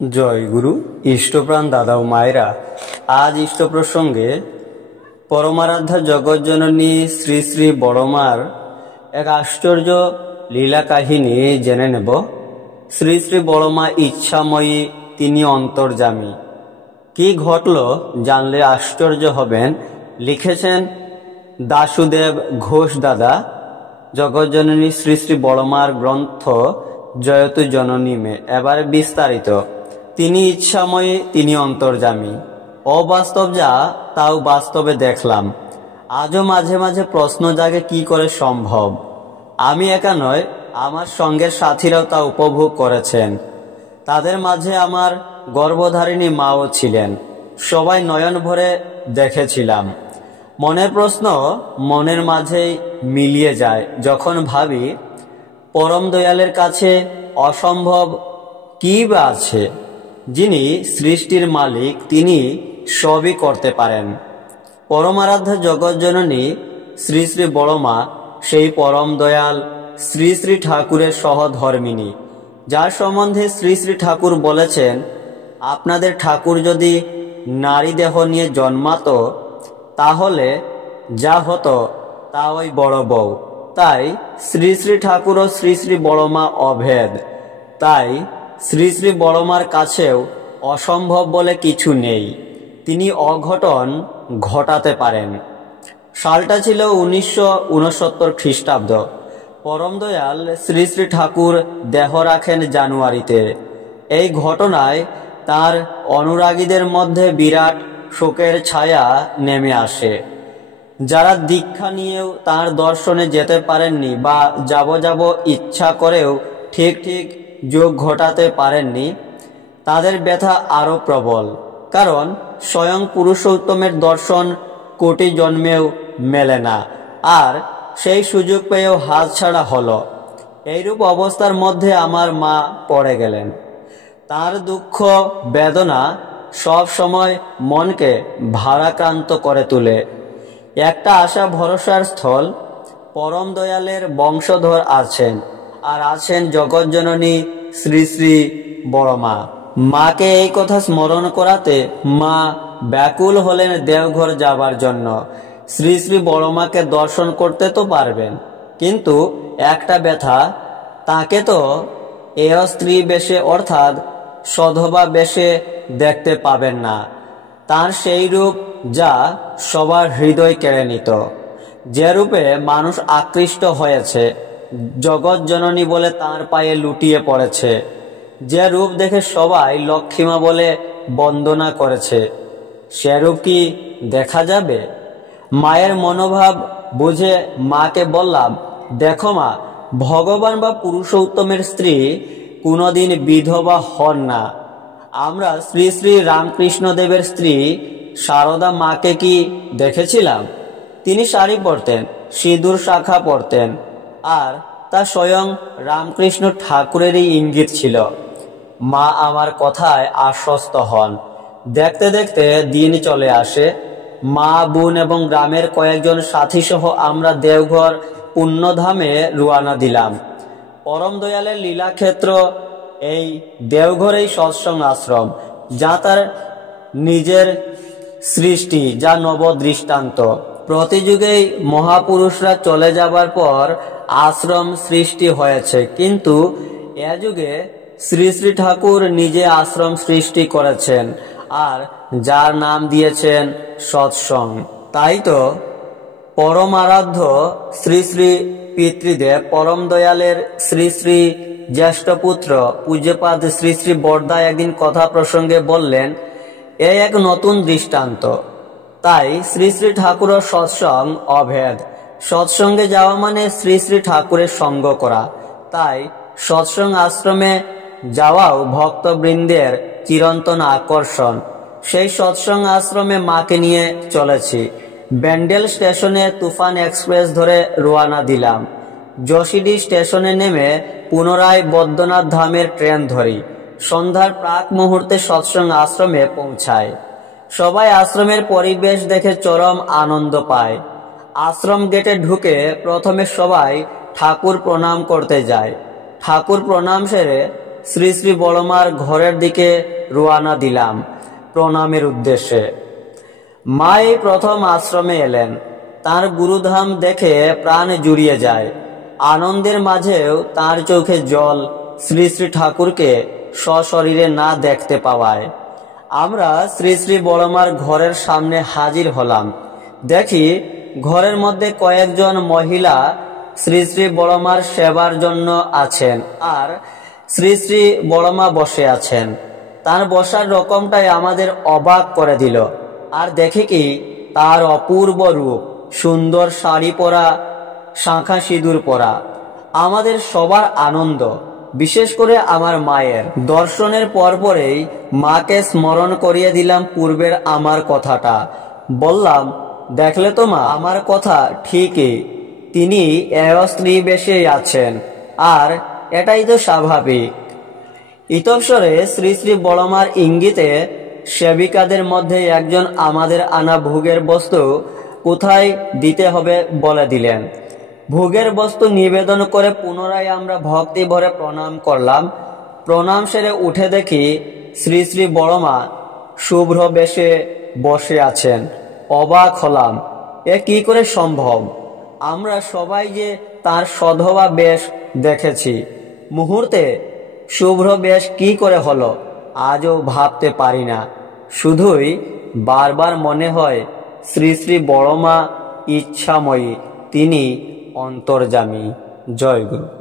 জয় গুরু। ইষ্টপ্রাণ দাদা ও মায়েরা, আজ ইষ্ট প্রসঙ্গে পরমারাধ্যা জগৎজননী শ্রী শ্রী বড়মার এক আশ্চর্য লীলা কাহিনী জেনে নেব। শ্রী শ্রী বড়মা ইচ্ছাময়ী, তিনি অন্তর্যামী। কি ঘটল জানলে আশ্চর্য হবেন। লিখেছেন দাশুদেব ঘোষ দাদা, জগৎজননী শ্রী শ্রী বড়মার গ্রন্থ জয়তু জননী মে। এবারে বিস্তারিত। তিনি ইচ্ছাময়ী, তিনি অন্তর্যামী। অবাস্তব যা, তাও বাস্তবে দেখলাম। আজও মাঝে মাঝে প্রশ্ন জাগে, কি করে সম্ভব? আমি একা নয়, আমার সঙ্গের সাথীরাও তা উপভোগ করেছেন। তাদের মাঝে আমার গর্ভধারিণী মাও ছিলেন। সবাই নয়ন ভরে দেখেছিলাম। মনের প্রশ্ন মনের মাঝেই মিলিয়ে যায় যখন ভাবি, পরম দয়ালের কাছে অসম্ভব কি বা আছে? যিনি সৃষ্টির মালিক, তিনি সবই করতে পারেন। পরমারাধ্যা জগৎজননী শ্রী শ্রী বড়মা সেই পরম দয়াল শ্রী শ্রী ঠাকুরের সহধর্মিণী, যার সম্বন্ধে শ্রী শ্রী ঠাকুর বলেছেন, আপনাদের ঠাকুর যদি নারী দেহ নিয়ে জন্মাতো তাহলে যা হতো তা ওই বড় বউ। তাই শ্রী শ্রী ঠাকুর ও শ্রী শ্রী বড়মা অভেদ। তাই শ্রী শ্রী বড়মার কাছেও অসম্ভব বলে কিছু নেই। তিনি অঘটন ঘটাতে পারেন। সালটা ছিল 1969 খ্রিস্টাব্দ। পরম দয়াল শ্রী শ্রী ঠাকুর দেহ রাখেন জানুয়ারিতে। এই ঘটনায় তার অনুরাগীদের মধ্যে বিরাট শোকের ছায়া নেমে আসে। যারা দীক্ষা নিয়েও তার দর্শনে যেতে পারেননি বা যাব ইচ্ছা করেও ঠিক যোগ ঘটাতে পারেননি, তাদের ব্যথা আরো প্রবল। কারণ স্বয়ং পুরুষোত্তমের দর্শন কোটি জন্মেও মেলে না, আর সেই সুযোগ পেয়েও হাতছাড়া হলো। এইরূপ অবস্থার মধ্যে আমার মা পড়ে গেলেন। তার দুঃখ বেদনা সব সময় মনকে ভারাক্রান্ত করে তোলে। একটা আশা ভরসার স্থল, পরম দয়ালের বংশধর আছেন, আর আছেন জগৎজননী শ্রী শ্রী বড়মা। মাকে এই কথা স্মরণ করাতে মা ব্যাকুল হলেন দেওঘর যাবার জন্য। শ্রী শ্রী বড়মাকে দর্শন করতে তো পারবেন, কিন্তু একটা ব্যথা, তাকে তো এ স্ত্রী বেশে অর্থাৎ সধবা বেশে দেখতে পাবেন না। তার সেই রূপ যা সবার হৃদয় কেড়ে নিত, যে রূপে মানুষ আকৃষ্ট হয়েছে, জগৎ জননী বলে তার পায়ে লুটিয়ে পড়েছে, যে রূপ দেখে সবাই লক্ষ্মীমা বলে বন্দনা করেছে, সে রূপ কি দেখা যাবে? মায়ের মনোভাব বুঝে মাকে বললাম, দেখো মা, ভগবান বা পুরুষোত্তমের স্ত্রী কোনোদিন বিধবা হন না। আমরা শ্রী শ্রী রামকৃষ্ণ দেবের স্ত্রী সারদা মাকে কি দেখেছিলাম? তিনি শাড়ি পরতেন, সিঁদুর শাখা পরতেন, আর তা স্বয়ং রামকৃষ্ণ ঠাকুরেরই ইঙ্গিত ছিল। মা আমার কথায় আশ্বস্ত হন। দেখতে দেখতে দিন চলে আসে। মা, বোন এবং গ্রামের কয়েকজন সাথী সহ আমরা দেওঘর পুণ্যধামে রওনা দিলাম। পরম দয়ালের লীলাক্ষেত্র এই দেওঘরেই সৎসঙ্গ আশ্রম, যা তার নিজের সৃষ্টি, যা নব দৃষ্টান্ত। প্রতিযুগেই মহাপুরুষরা চলে যাবার পর আশ্রম সৃষ্টি হয়েছে, কিন্তু এ যুগে শ্রী শ্রী ঠাকুর নিজে আশ্রম সৃষ্টি করেছেন, আর যার নাম দিয়েছেন সৎসঙ্গ। তাই তো পরম আরাধ্য শ্রী শ্রী পিতৃদেব পরম দয়ালের শ্রী শ্রী জ্যেষ্ঠ পুত্র পূজ্যপাদ শ্রী শ্রী বরদা একদিন কথা প্রসঙ্গে বললেন, এ এক নতুন দৃষ্টান্ত। তাই শ্রী শ্রী ঠাকুরের সৎসঙ্গ অভেদ। সৎসঙ্গে যাওয়া মানে শ্রী শ্রী ঠাকুরের সঙ্গ করা। তাই সৎসঙ্গ আশ্রমে যাওয়াও ভক্তবৃন্দের চিরন্তন আকর্ষণ। সেই সৎসঙ্গ আশ্রমে মাকে নিয়ে চলেছি। ব্যান্ডেল স্টেশনে তুফান এক্সপ্রেস ধরে রওনা দিলাম। যোশীডি স্টেশনে নেমে পুনরায় বদ্রনাথ ধামের ট্রেন ধরি। সন্ধ্যার প্রাক মুহূর্তে সৎসঙ্গ আশ্রমে পৌঁছায়। সবাই আশ্রমের পরিবেশ দেখে চরম আনন্দ পায়। আশ্রম গেটে ঢুকে প্রথমে সবাই ঠাকুর প্রণাম করতে যায়। ঠাকুর প্রণাম সেরে শ্রী শ্রী বড়মার ঘরের দিকে রওনা দিলাম প্রণামের উদ্দেশ্যে। মা এই প্রথম আশ্রমে এলেন। তার গুরুধাম দেখে প্রাণ জুড়িয়ে যায়। আনন্দের মাঝেও তার চোখে জল শ্রী শ্রী ঠাকুরকে সশরীরে না দেখতে পাওয়ায়। আমরা শ্রী শ্রী বড়মার ঘরের সামনে হাজির হলাম। দেখি ঘরের মধ্যে কয়েকজন মহিলা শ্রী শ্রী বড়মার সেবার জন্য আছেন, আর শ্রী শ্রী বড়মা বসে আছেন। তার বসার রকমটাই আমাদের অবাক করে দিল। আর দেখে কি তার অপূর্ব রূপ, সুন্দর শাড়ি পরা, শাঁখা সিঁদুর পরা। আমাদের সবার আনন্দ, বিশেষ করে আমার মায়ের। দর্শনের পরপরেই মাকে স্মরণ করিয়ে দিলাম পূর্বের আমার কথাটা। বললাম, দেখলে তো মা, আমার কথা ঠিকই, তিনি স্ত্রী বেশেই আছেন, আর এটাই তো স্বাভাবিক। ইতঃপরে শ্রী শ্রী বড়মার ইঙ্গিতে সেবিকাদের মধ্যে একজন আমাদের আনা ভোগের বস্তু কোথায় দিতে হবে বলে দিলেন। ভোগের বস্তু নিবেদন করে পুনরায় আমরা ভক্তি ভরে প্রণাম করলাম। প্রণাম সেরে উঠে দেখি শ্রী শ্রী বড়মা শুভ্র বেশে বসে আছেন। অবাক হলাম, এ কি করে সম্ভব? আমরা সবাই যে তার সধবা বেশ দেখেছি, মুহূর্তে শুভ্র বেশ কি করে হলো আজও ভাবতে পারি না। শুধুই বারবার মনে হয় শ্রী শ্রী বড়মা ইচ্ছাময়ী, তিনি অন্তর্যামী। জয় গুরু।